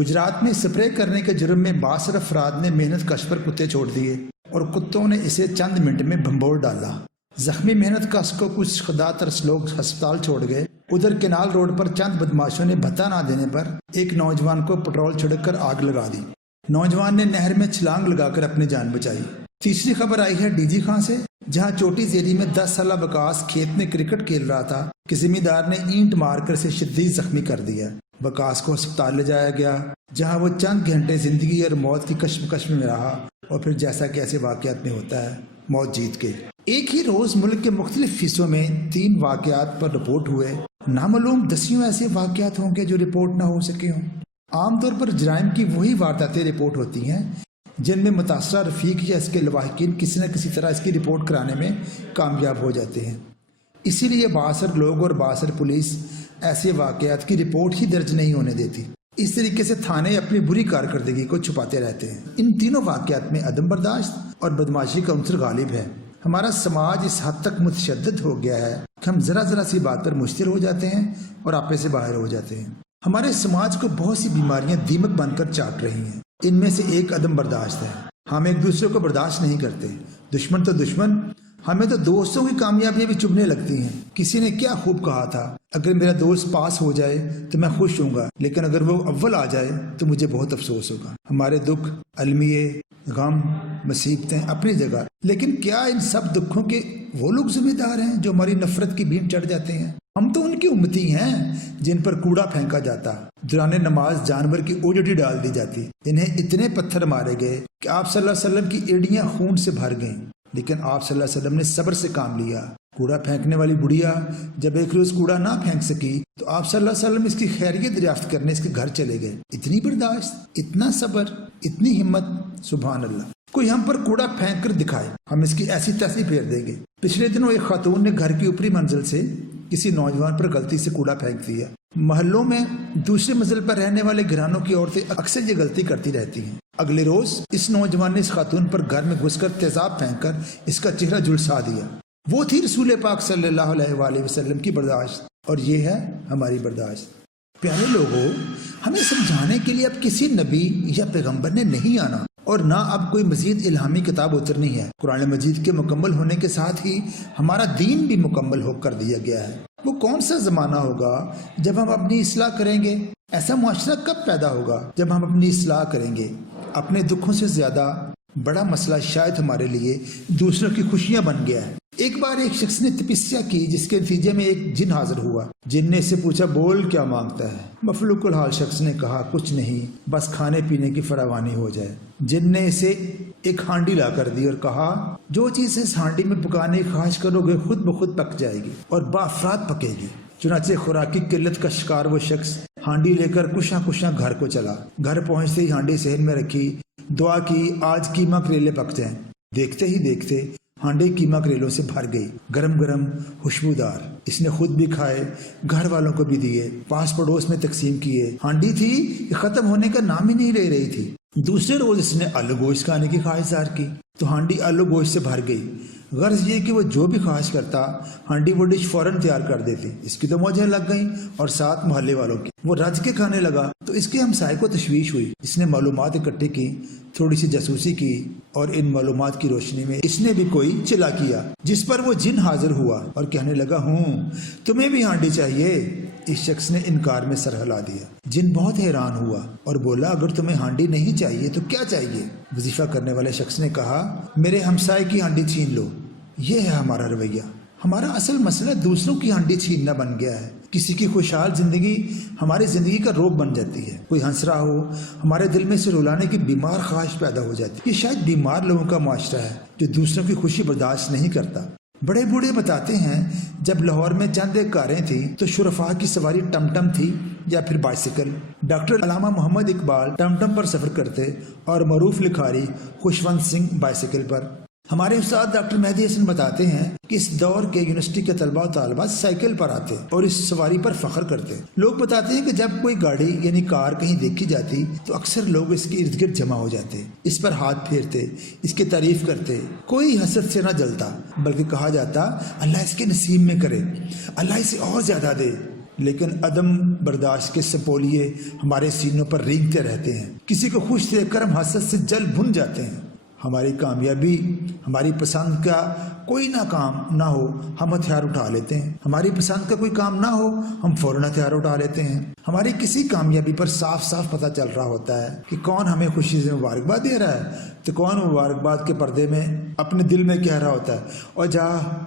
गुजरात में स्प्रे करने के जुर्म में 62 अफराद ने मेहनत कश पर कुत्ते छोड़ दिए और कुत्तों ने इसे चंद मिनट में भंबोर डाला। जख्मी मेहनत कश को कुछ खुदा तरस लोग अस्पताल छोड़ गए। उधर केनाल रोड पर चंद बदमाशों ने भत्ता ना देने पर एक नौजवान को पेट्रोल छिड़ककर आग लगा दी। नौजवान ने नहर में छलांग लगाकर अपनी जान बचाई। तीसरी खबर आई है डीजी खां से, जहां चोटी जेरी में 10 साला वकास खेत में क्रिकेट खेल रहा था कि जिम्मेदार ने ईंट मारकर इसे शदीद जख्मी कर दिया। वकास को अस्पताल ले जाया गया, जहां वो चंद घंटे जिंदगी और मौत की कश्मकश में रहा और फिर जैसा कि ऐसे वाकयात में होता है, मौत जीत के। एक ही रोज मुल्क के मुख्तलिफ हिस्सों में 3 वाकयात पर रिपोर्ट हुए। नामालूम दसियों ऐसे वाकयात होंगे जो रिपोर्ट ना हो सके हों। आमतौर पर जराइम की वही वारदातें रिपोर्ट होती हैं जिनमें मुतासरा रफीक या इसके लवाहिकीन किसी न किसी तरह इसकी रिपोर्ट कराने में कामयाब हो जाते हैं। इसीलिए बासर लोग और बासर पुलिस ऐसे वाकयात की रिपोर्ट ही दर्ज नहीं होने देती। इस तरीके से थाने अपनी बुरी कारकर्दगी को छुपाते रहते हैं। इन तीनों वाकयात में अदम बर्दाश्त और बदमाशी का अंसर गालिब है। हमारा समाज इस हद तक मुतशद्दिद हो गया है कि हम जरा जरा सी बात पर मुश्तिल हो जाते हैं और आपे से बाहर हो जाते हैं। हमारे समाज को बहुत सी बीमारियां दीमक बनकर चाट रही हैं। इनमें से एक अदम बर्दाश्त है। हम एक दूसरे को बर्दाश्त नहीं करते। दुश्मन तो दुश्मन, हमें तो दोस्तों की कामयाबियां भी चुभने लगती हैं। किसी ने क्या खूब कहा था, अगर मेरा दोस्त पास हो जाए तो मैं खुश होऊंगा, लेकिन अगर वो अव्वल आ जाए तो मुझे बहुत अफसोस होगा। हमारे दुख, अलमिये, गम, मुसीबतें अपनी जगह, लेकिन क्या इन सब दुखों के वो लोग जिम्मेदार हैं जो हमारी नफरत की भीम चढ़ जाते हैं? हम तो उनकी उम्मती हैं जिन पर कूड़ा फेंका जाता, दौरान नमाज जानवर की ओजड़ी डाल दी जाती, इन्हें इतने पत्थर मारे गए कि आप सल्लल्लाहु अलैहि वसल्लम की एड़ियां खून से भर गईं, लेकिन आप सल्लल्लाहु अलैहि वसल्लम ने सब्र से काम लिया। कूड़ा फेंकने वाली बुढ़िया जब एक रोज कूड़ा ना फेंक सकी तो आप सल्लल्लाहु अलैहि वसल्लम इसकी खैरियत दरियाफ्त करने इसके घर चले गए। इतनी बर्दाश्त, इतना सब्र, इतनी हिम्मत, सुभान अल्लाह। कोई हम पर कूड़ा फेंक कर दिखाए, हम इसकी ऐसी तैसी फेर देंगे। पिछले दिनों एक खातून ने घर की ऊपरी मंजिल से किसी नौजवान पर गलती से कूड़ा फेंक दिया। महल्लों में दूसरे मंजिल पर रहने वाले घरानों की औरतें अक्सर ये गलती करती रहती हैं। अगले रोज इस नौजवान ने इस खातून पर घर में घुसकर तेजाब फेंककर इसका चेहरा झुलसा दिया। वो थी रसूल पाक सल्लल्लाहु अलैहि वसल्लम की बर्दाश्त, और ये है हमारी बर्दाश्त। प्यारे लोगों, हमें समझाने के लिए अब किसी नबी या पैगंबर ने नहीं आना और ना अब कोई मजीद इल्हामी किताब उतरनी है। कुरान मजीद के मुकम्मल होने के साथ ही हमारा दीन भी मुकम्मल हो कर दिया गया है। वो कौन सा जमाना होगा जब हम अपनी इस्लाह करेंगे? ऐसा मुआशरा कब पैदा होगा जब हम अपनी इस्लाह करेंगे? अपने दुखों से ज्यादा बड़ा मसला शायद हमारे लिए दूसरों की खुशियां बन गया है। एक बार एक शख्स ने तपस्या की जिसके नतीजे में एक जिन हाजिर हुआ। जिन ने इससे पूछा, बोल क्या मांगता है? मफलूकुल हाल शख्स ने कहा, कुछ नहीं, बस खाने पीने की फरावानी हो जाए। जिन ने इसे एक हांडी ला कर दी और कहा, जो चीज इस हांडी में पकाने की ख्वाहिश करोगे खुद ब खुद पक जाएगी और बाफरात पकेगी। चुनाचे खुराक की किल्लत का शिकार वो शख्स हांडी लेकर कुशा कुशा घर को चला। घर पहुंचते ही हांडी सहन में रखी, दुआ की आज कीमा करेले पक जाएं। देखते ही देखते हांडी कीमा करेलों से भर गई, गरम गरम खुशबूदार। इसने खुद भी खाए, घर वालों को भी दिए, पास पड़ोस में तकसीम किए। हांडी थी कि खत्म होने का नाम ही नहीं ले रही थी। दूसरे रोज इसने आलू गोश्त खाने की ख्वाहिश जाहिर की तो हांडी आलू गोश्त से भर गई। गर्ज ये कि वो जो भी ख्वाहिश करता हांडी वो डिश फौरन तैयार कर देती। इसकी तो मौजें लग गई और साथ मोहल्ले वालों की। वो रज के खाने लगा तो इसके हमसाये को तशवीश हुई। इसने मालूमात इकट्ठी की, थोड़ी सी जासूसी की और इन मालूमात की रोशनी में इसने भी कोई चिल्ला किया, जिस पर वो जिन हाजिर हुआ और कहने लगा, हूँ तुम्हें भी हांडी चाहिए? इस शख्स ने इनकार में सर हिला दिया। जिन बहुत हैरान हुआ और बोला, अगर तुम्हें हांडी नहीं चाहिए तो क्या चाहिए? वजीफा करने वाले शख्स ने कहा, मेरे हमसाये की हांडी छीन लो। ये है हमारा रवैया। हमारा असल मसला दूसरों की हांडी छीनना बन गया है। किसी की खुशहाल जिंदगी हमारी जिंदगी का रोग बन जाती है। कोई हंस रहा हो, हमारे दिल में से रुलाने की बीमार ख्वाहिश पैदा हो जाती है। ये शायद बीमार लोगों का मुआशरा है जो दूसरों की खुशी बर्दाश्त नहीं करता। बड़े बूढ़े बताते हैं, जब लाहौर में चंद एक कारें थी तो शुरफा की सवारी टमटम थी या फिर बाइसिकल। डॉक्टर अलामा मोहम्मद इकबाल टमटम पर सफर करते और मरूफ लिखारी खुशवंत सिंह बाइसिकल पर। हमारे उस्ताद डॉक्टर मेहदी हसन बताते हैं कि इस दौर के यूनिवर्सिटी के तलबा और तालिबात साइकिल पर आते और इस सवारी पर फख्र करते। लोग बताते हैं कि जब कोई गाड़ी यानी कार कहीं देखी जाती तो अक्सर लोग इसके इर्द गिर्द जमा हो जाते, इस पर हाथ फेरते, इसकी तारीफ करते। कोई हसद से न जलता, बल्कि कहा जाता, अल्लाह इसके नसीब में करे, अल्लाह इसे और ज्यादा दे। لیکن عدم برداشت کے سپولیے ہمارے سینوں پر رینگتے رہتے ہیں. کسی کو خوش دیکھ کر ہم حسد سے جل بھن جاتے ہیں. ہماری کامیابی، ہماری پسند کا کوئی نہ کام نہ ہو ہم ہتھیار اٹھا لیتے ہیں. ہماری پسند کا کوئی کام نہ ہو ہم فوراً ہتھیار اٹھا لیتے ہیں. ہماری کسی کامیابی پر صاف صاف پتہ چل رہا ہوتا ہے کہ کون ہمیں خوشی سے مبارکباد دے رہا ہے، تو کون مبارکباد کے پردے میں اپنے دل میں کہہ رہا ہوتا ہے اور جا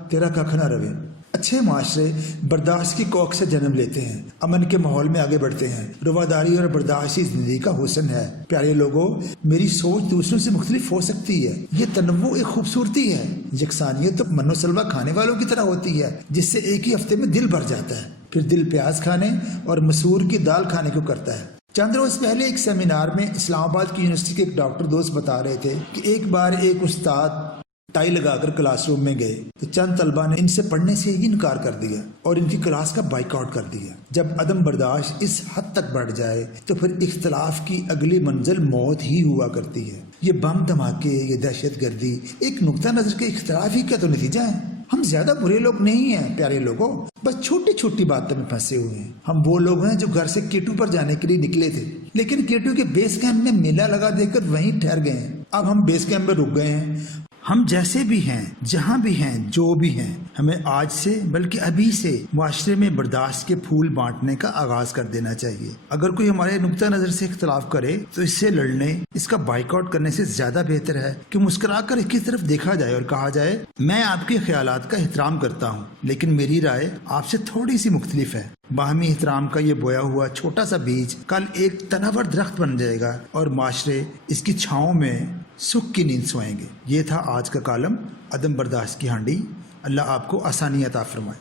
تیرا ککھ نہ رہے. اچھے معاشرے برداشت کی کوکھ سے جنم لیتے ہیں، امن کے ماحول میں آگے بڑھتے ہیں. رواداری اور برداشتی زندگی کا حسن ہے. پیارے لوگوں، میری سوچ دوسروں سے مختلف ہو سکتی ہے. یہ تنوع ایک خوبصورتی ہے. یکسانیت تو من و سلوہ کھانے والوں کی طرح ہوتی ہے، جس سے ایک ہی ہفتے میں دل بھر جاتا ہے، پھر دل پیاز کھانے اور مسور کی دال کھانے کو کرتا ہے. چند روز پہلے ایک سیمینار میں اسلام آباد کی یونیورسٹی کے ایک ڈاکٹر دوست بتا رہے تھے کہ ایک بار ایک استاد ٹائی لگا کر کلاس روم میں گئے تو چند طلبہ نے ان سے پڑھنے سے ہی انکار کر دیا اور ان کی کلاس کا بائیک آؤٹ کر دیا. جب عدم برداشت اس حد تک بڑھ جائے تو پھر اختلاف کی اگلی منزل موت ہی ہوا کرتی ہے. یہ بم دھماکے، یہ دہشت گردی ایک نقطہ نظر کے اختلاف ہی کا تو نتیجہ ہے. ہم زیادہ برے لوگ نہیں ہیں پیارے لوگوں، بس چھوٹی چھوٹی باتوں میں پھنسے ہوئے ہیں. ہم وہ لوگ ہیں جو گھر سے کیٹو پر جانے کے لیے نکلے تھے، لیکن کیٹو کے بیس کیمپ میں میلہ لگا دے کر وہیں ٹھہر گئے ہیں. اب ہم بیس کیمپ میں رک گئے ہیں. ہم جیسے بھی ہیں، جہاں بھی ہیں، جو بھی ہیں، ہمیں آج سے بلکہ ابھی سے معاشرے میں برداشت کے پھول بانٹنے کا آغاز کر دینا چاہیے. اگر کوئی ہمارے نقطہ نظر سے اختلاف کرے تو اس سے لڑنے، اس کا بائیک آؤٹ کرنے سے زیادہ بہتر ہے کہ مسکرا کر اس کی طرف دیکھا جائے اور کہا جائے میں آپ کے خیالات کا احترام کرتا ہوں، لیکن میری رائے آپ سے تھوڑی سی مختلف ہے. باہمی احترام کا یہ بویا ہوا چھوٹا سا بیج کل ایک تناور درخت بن جائے گا اور معاشرے اس کی چھاؤں میں سکھ کی نیند سوئیں گے. یہ تھا آج کا کالم عدم برداشت کی ہانڈی. اللہ آپ کو آسانی عطا فرمائے.